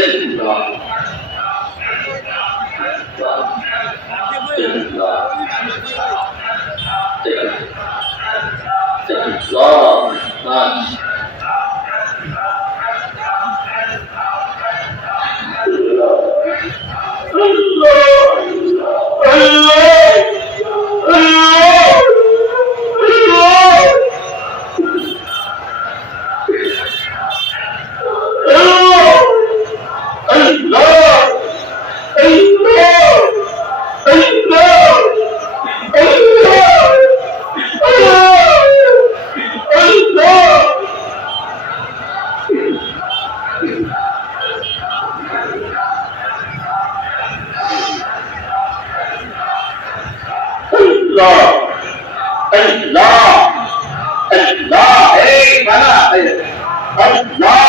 Love, love, love. Allah. Allah. Hey, Allah. Allah.